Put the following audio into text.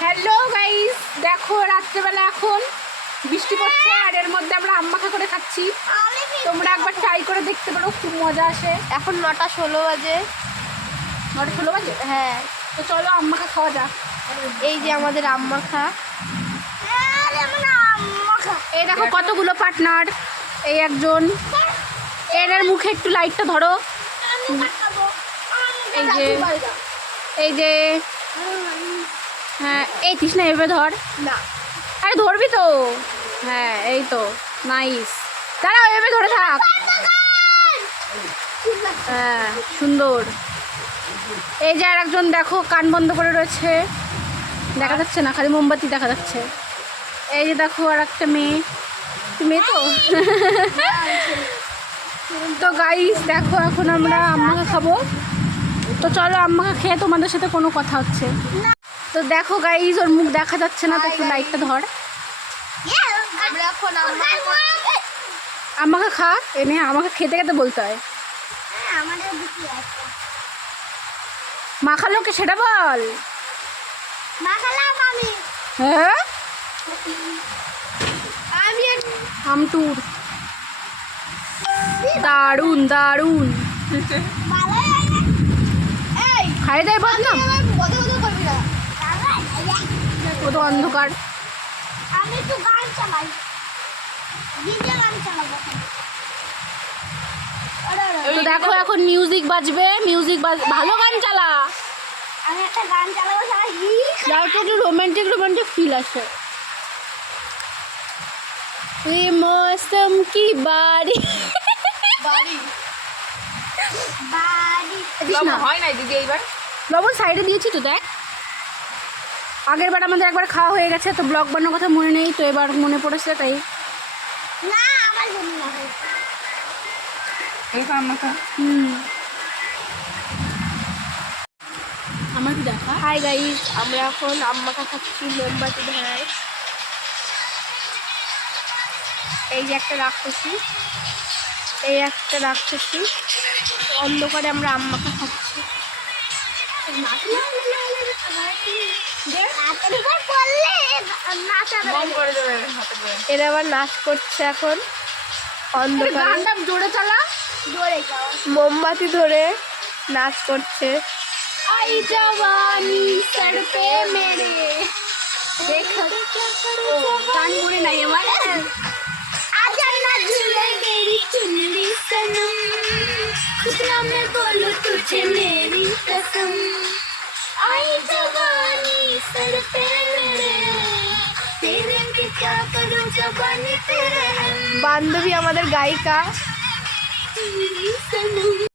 Hello guys, দেখো রাত্রেবেলা এখন বৃষ্টি পড়ছে আর এর মধ্যে আমরা আম মাখা করে খাচ্ছি। তোমরা একবার ট্রাই করে দেখতে পারো, খুব মজা আসে। এখন 9:16 বাজে। 9:16 বাজে? হ্যাঁ, তো চলো আম মাখা খাওয়া যাক। এই যে আমাদের আম মাখা। এই দেখো কতগুলো পার্টনার। এই একজন, এর মুখে একটু লাইটটা ধরো। এই যে হ্যাঁ, এই তৃষ্ণা এভাবে ধর না, আরে ধরবি তো। হ্যাঁ এই তো, নাইস। দাঁড়াও, এভাবে ধরে থাক। হ্যাঁ সুন্দর। এই যে আর একজন দেখো কান বন্ধ করে রয়েছে, দেখা যাচ্ছে না, খালি মোমবাতি দেখা যাচ্ছে। এই যে দেখো আর একটা মেয়ে, মেয়ে তো। তো গাইস দেখো এখন আমরা আম মাখা খাবো। তো চলো আম মাখা খেয়ে তোমাদের সাথে কোনো কথা হচ্ছে। তো দেখো গাইস, ওর মুখ দেখা যাচ্ছে না, তো একটু লাইটটা ধর। আমরা এখন আম মাখা করছি। আম মাখা খা, এনে আমাকে খেতে খেতে বলতে হয়। আমাদের বুঝি আছে, মাখা লোকে সেটা বল। মাখালাম আমি। হ্যাঁ আমি আমটুর দারুন দারুন। ভালোই হয় না। এই খাই দেয় বদনাম, বদে করবি না। ও তো অন্ধকার। আমি একটু গান চালাই, ডিজে গান চালাবো। তো দেখো এখন মিউজিক বাজবে, ভালো গান চালা। আমি একটা গান চালাবো, সবাই হি যাও তো একটু রোমান্টিক ফিল আসে। ये मौसम की बारी বাড়ি বাড়ি। হয় নাই দিদি এইবার লবণ সাইডে দিয়েছি তো দেখ। আগের বার আমাদের একবার খাওয়া হয়ে গেছে, তো ব্লগ বানানোর কথা মনে নেই, তো এবার মনে পড়েছে তাই। না আমার জন্য না, এই আমাকে আমার কি দেখা। হাই গাইস, আমরা এখন আম মাখা খাচ্ছি মোমবাতি ধরায়। এই যে একটা রাখতেছি, এই একটা রাখতেছি, অন্ধকারে আমরা আম মাখা খাচ্ছি। এরা আবার নাচ করছে এখন অন্ধকারে, গানটা জোরে চালা। মোমবাতি ধরে নাচ করছে। आई जवानी सर पे मेरे देख गान मुड़े नहीं हमारे। आजा ना झूले मेरी चुनरी सनम, कितना मैं बोलूं तुझे मेरी कसम। आई जवानी सर पे मेरे, तेरे में क्या करूं जवानी तेरे। বান্ধবী আমাদের গায়িকা।